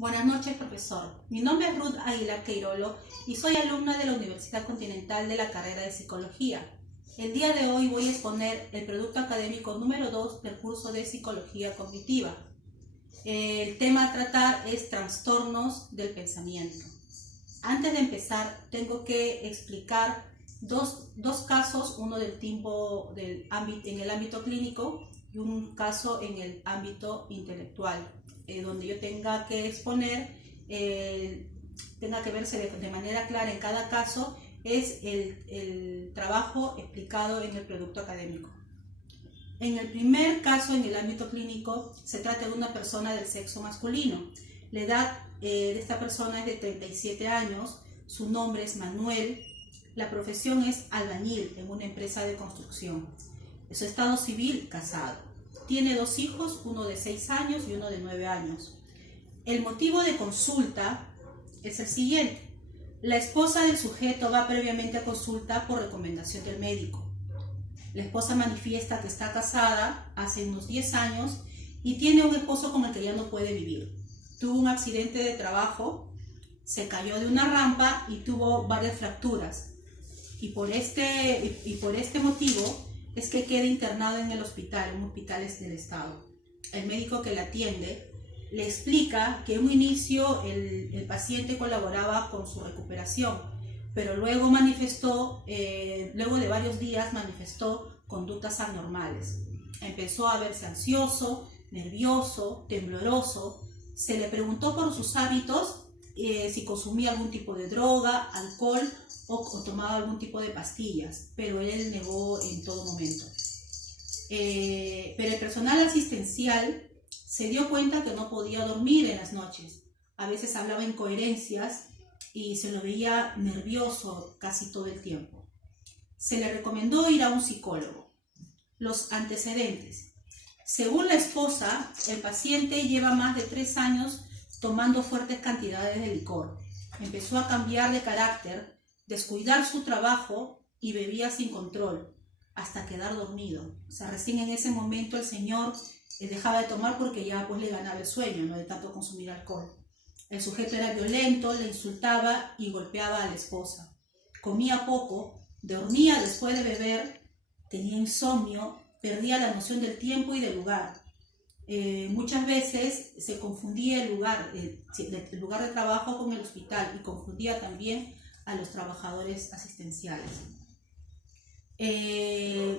Buenas noches, profesor. Mi nombre es Ruth Aguilar Queirolo y soy alumna de la Universidad Continental de la carrera de Psicología. El día de hoy voy a exponer el producto académico número 2 del curso de Psicología Cognitiva. El tema a tratar es trastornos del pensamiento. Antes de empezar, tengo que explicar dos casos, uno del tipo en el ámbito clínico y un caso en el ámbito intelectual, donde yo tenga que exponer, tenga que verse de manera clara en cada caso, es el trabajo explicado en el producto académico. En el primer caso, en el ámbito clínico, se trata de una persona del sexo masculino. La edad de esta persona es de 37 años, su nombre es Manuel, la profesión es albañil en una empresa de construcción. Su estado civil, casado. Tiene 2 hijos, uno de 6 años y uno de 9 años. El motivo de consulta es el siguiente. La esposa del sujeto va previamente a consulta por recomendación del médico. La esposa manifiesta que está casada hace unos 10 años y tiene un esposo con el que ya no puede vivir. Tuvo un accidente de trabajo, se cayó de una rampa y tuvo varias fracturas. Y por este motivo es que queda internado en el hospital, en hospitales del estado. El médico que la atiende le explica que en un inicio el paciente colaboraba con su recuperación, pero luego luego de varios días manifestó conductas anormales. Empezó a verse ansioso, nervioso, tembloroso. Se le preguntó por sus hábitos, si consumía algún tipo de droga, alcohol o tomaba algún tipo de pastillas, pero él negó en todo momento. Pero el personal asistencial se dio cuenta que no podía dormir en las noches. A veces hablaba incoherencias y se lo veía nervioso casi todo el tiempo. Se le recomendó ir a un psicólogo. Los antecedentes. Según la esposa, el paciente lleva más de 3 años tomando fuertes cantidades de licor. Empezó a cambiar de carácter, descuidar su trabajo y bebía sin control, hasta quedar dormido. O sea, recién en ese momento el señor dejaba de tomar porque ya pues le ganaba el sueño, no de tanto consumir alcohol. El sujeto era violento, le insultaba y golpeaba a la esposa. Comía poco, dormía después de beber, tenía insomnio, perdía la noción del tiempo y del lugar. Muchas veces se confundía el lugar de trabajo con el hospital y confundía también a los trabajadores asistenciales.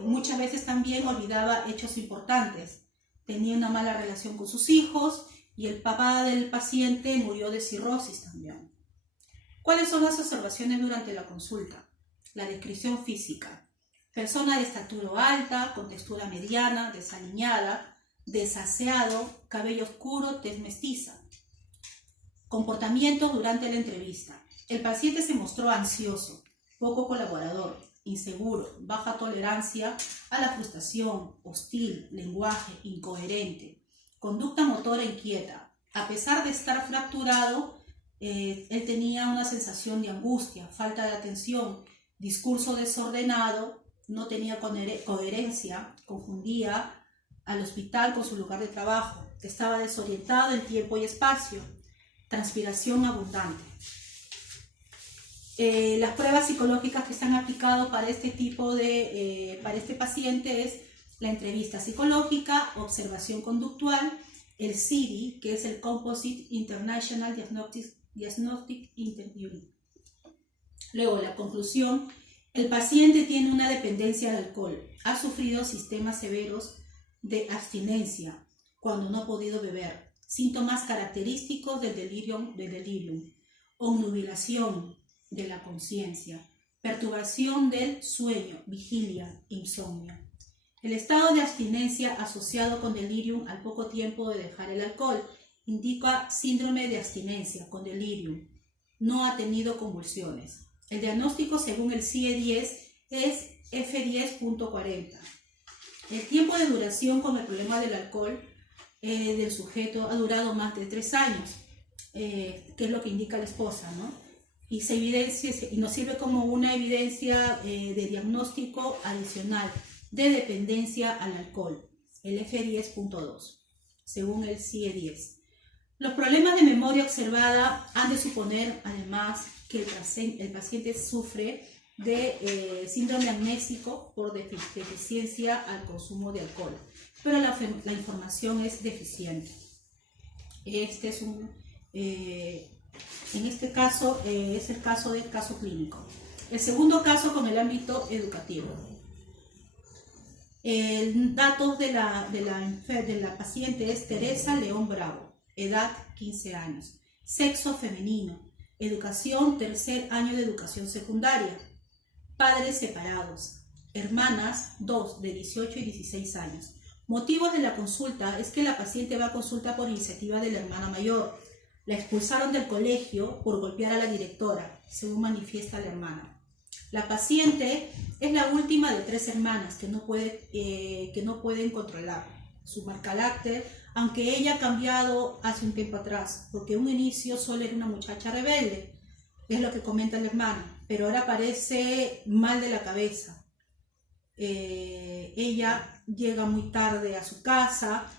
Muchas veces también olvidaba hechos importantes. Tenía una mala relación con sus hijos y el papá del paciente murió de cirrosis también. ¿Cuáles son las observaciones durante la consulta? La descripción física. Persona de estatura alta, con textura mediana, desaliñada, desaseado, cabello oscuro, tez mestiza. Comportamiento durante la entrevista. El paciente se mostró ansioso, poco colaborador, inseguro, baja tolerancia a la frustración, hostil, lenguaje incoherente, conducta motora inquieta. A pesar de estar fracturado, él tenía una sensación de angustia, falta de atención, discurso desordenado, no tenía coherencia, confundía al hospital con su lugar de trabajo, estaba desorientado en tiempo y espacio, transpiración abundante. Las pruebas psicológicas que se han aplicado para para este paciente es la entrevista psicológica, observación conductual, el CIDI, que es el Composite International Diagnostic Interview. Luego, la conclusión: el paciente tiene una dependencia al alcohol, ha sufrido sistemas severos de abstinencia cuando no ha podido beber, síntomas característicos del delirium, obnubilación de la conciencia, perturbación del sueño, vigilia, insomnio. El estado de abstinencia asociado con delirium al poco tiempo de dejar el alcohol indica síndrome de abstinencia con delirium. No ha tenido convulsiones. El diagnóstico según el CIE-10 es F10.40. El tiempo de duración con el problema del alcohol del sujeto ha durado más de 3 años, que es lo que indica la esposa, ¿no? Y nos sirve como una evidencia de diagnóstico adicional de dependencia al alcohol, el F10.2, según el CIE-10. Los problemas de memoria observada han de suponer, además, que el paciente sufre de síndrome amnésico por deficiencia al consumo de alcohol, pero la información es deficiente. Este es en este caso es el caso del caso clínico. El segundo caso con el ámbito educativo. Datos de la paciente es Teresa León Bravo, edad 15 años, sexo femenino, educación tercer año de educación secundaria, padres separados, hermanas 2 de 18 y 16 años. Motivos de la consulta es que la paciente va a consulta por iniciativa de la hermana mayor. La expulsaron del colegio por golpear a la directora, según manifiesta la hermana. La paciente es la última de 3 hermanas que no pueden controlar su mal carácter, aunque ella ha cambiado hace un tiempo atrás, porque en un inicio solo era una muchacha rebelde, es lo que comenta la hermana, pero ahora parece mal de la cabeza. Ella llega muy tarde a su casa,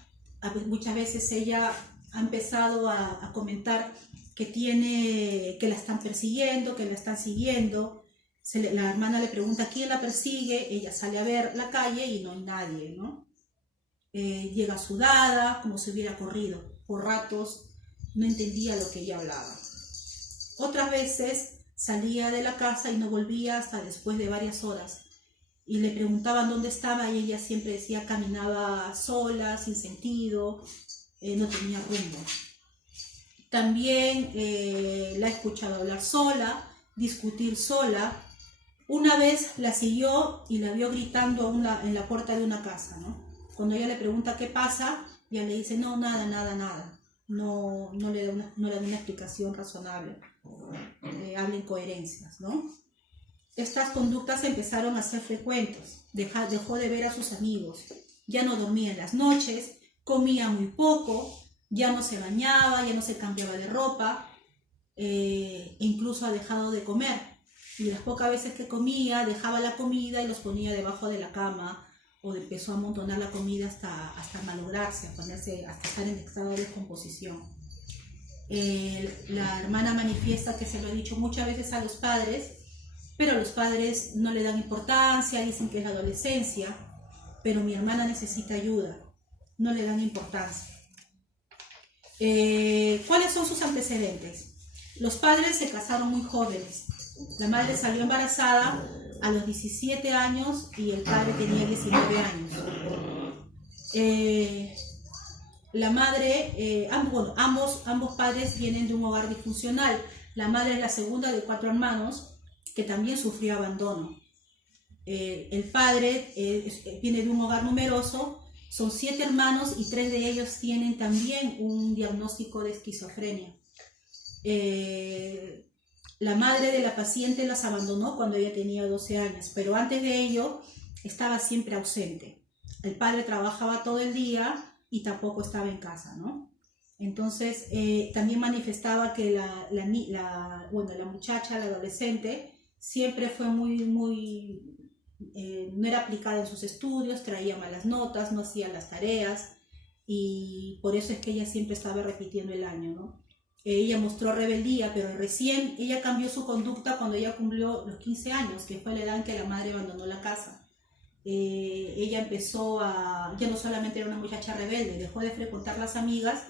muchas veces ella ha empezado a comentar que la están persiguiendo, que la están siguiendo. La hermana le pregunta quién la persigue, ella sale a ver la calle y no hay nadie, ¿no? Llega sudada, como si hubiera corrido. Por ratos no entendía lo que ella hablaba. Otras veces salía de la casa y no volvía hasta después de varias horas. Y le preguntaban dónde estaba y ella siempre decía caminaba sola, sin sentido, no tenía rumbo. También la he escuchado hablar sola, discutir sola. Una vez la siguió y la vio gritando en la puerta de una casa, ¿no? Cuando ella le pregunta qué pasa, ella le dice no, nada. No le da una explicación razonable. Habla incoherencias, ¿no? Estas conductas empezaron a ser frecuentes. Dejó de ver a sus amigos. Ya no dormía en las noches, comía muy poco, ya no se bañaba, ya no se cambiaba de ropa, incluso ha dejado de comer. Y las pocas veces que comía, dejaba la comida y los ponía debajo de la cama, o empezó a amontonar la comida hasta malograrse, hasta estar en estado de descomposición. La hermana manifiesta que se lo ha dicho muchas veces a los padres, pero los padres no le dan importancia, dicen que es la adolescencia, pero mi hermana necesita ayuda, no le dan importancia. ¿Cuáles son sus antecedentes? Los padres se casaron muy jóvenes. La madre salió embarazada a los 17 años y el padre tenía 19 años. La madre, ambos padres vienen de un hogar disfuncional. La madre es la segunda de 4 hermanos que también sufrió abandono. El padre viene de un hogar numeroso, son 7 hermanos y 3 de ellos tienen también un diagnóstico de esquizofrenia. La madre de la paciente las abandonó cuando ella tenía 12 años, pero antes de ello estaba siempre ausente. El padre trabajaba todo el día y tampoco estaba en casa, ¿no? Entonces, también manifestaba que la muchacha, la adolescente, siempre fue no era aplicada en sus estudios, traía malas notas, no hacía las tareas y por eso es que ella siempre estaba repitiendo el año, ¿no? Ella mostró rebeldía, pero recién ella cambió su conducta cuando ella cumplió los 15 años, que fue la edad en que la madre abandonó la casa. Ella empezó ya no solamente era una muchacha rebelde, dejó de frecuentar las amigas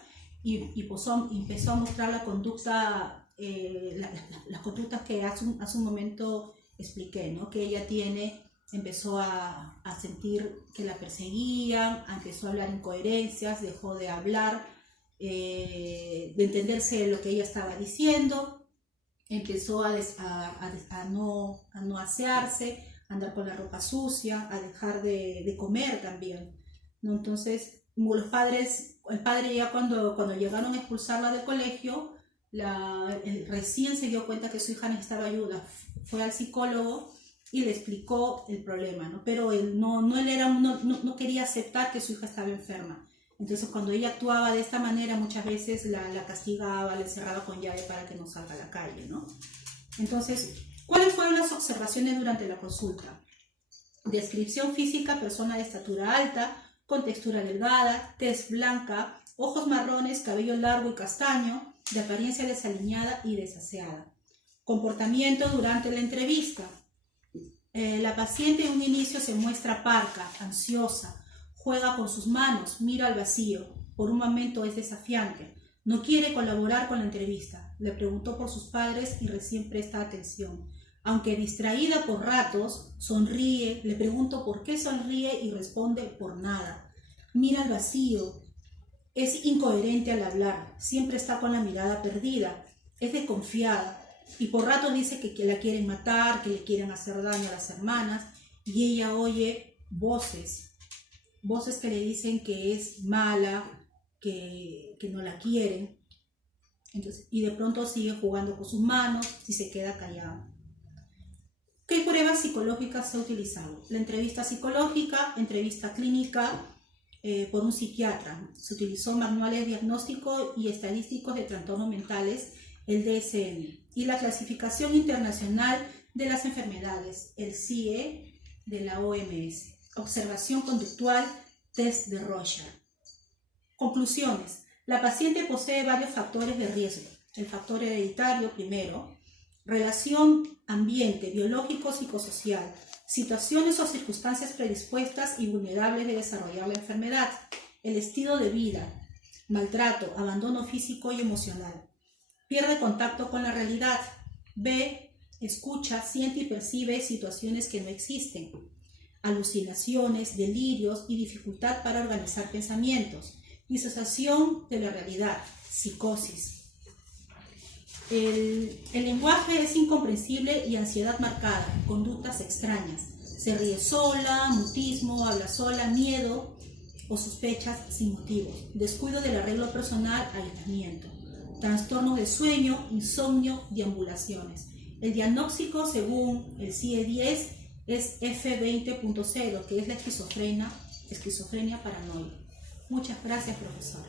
y empezó a mostrar la conducta, las conductas que hace un momento expliqué, ¿no? Que ella empezó a sentir que la perseguían, empezó a hablar incoherencias, dejó de hablar, de entenderse lo que ella estaba diciendo, empezó a no asearse, a andar con la ropa sucia, a dejar de comer también, ¿no? Entonces, el padre ya cuando llegaron a expulsarla del colegio, recién se dio cuenta que su hija necesitaba ayuda, fue al psicólogo y le explicó el problema, ¿no? Pero él no quería aceptar que su hija estaba enferma. Entonces, cuando ella actuaba de esta manera, muchas veces la castigaba, la encerraba con llave para que no salga a la calle, ¿no? Entonces, ¿cuáles fueron las observaciones durante la consulta? Descripción física, persona de estatura alta, con textura delgada, tez blanca, ojos marrones, cabello largo y castaño, de apariencia desaliñada y desaseada. Comportamiento durante la entrevista. La paciente en un inicio se muestra parca, ansiosa, juega con sus manos, mira al vacío. Por un momento es desafiante. No quiere colaborar con la entrevista. Le preguntó por sus padres y recién presta atención. Aunque distraída por ratos, sonríe. Le pregunto por qué sonríe y responde por nada. Mira al vacío. Es incoherente al hablar. Siempre está con la mirada perdida. Es desconfiada. Y por ratos dice que la quieren matar, que le quieren hacer daño a las hermanas. Y ella oye voces que le dicen que es mala, que no la quieren. Entonces, y de pronto sigue jugando con sus manos y se queda callada. ¿Qué pruebas psicológicas se ha utilizado? La entrevista psicológica, entrevista clínica por un psiquiatra. Se utilizó manuales diagnósticos y estadísticos de trastornos mentales, el DSM, y la clasificación internacional de las enfermedades, el CIE de la OMS. Observación conductual, test de Rorschach. Conclusiones. La paciente posee varios factores de riesgo. El factor hereditario primero, relación ambiente, biológico, psicosocial, situaciones o circunstancias predispuestas y vulnerables de desarrollar la enfermedad, el estilo de vida, maltrato, abandono físico y emocional. Pierde contacto con la realidad. B. Escucha, siente y percibe situaciones que no existen. Alucinaciones, delirios y dificultad para organizar pensamientos. Disociación de la realidad, psicosis. El lenguaje es incomprensible y ansiedad marcada, conductas extrañas. Se ríe sola, mutismo, habla sola, miedo o sospechas sin motivos. Descuido del arreglo personal, aislamiento. Trastorno de sueño, insomnio, deambulaciones. El diagnóstico según el CIE-10 es F20.0, que es la esquizofrenia paranoide. Muchas gracias, profesor.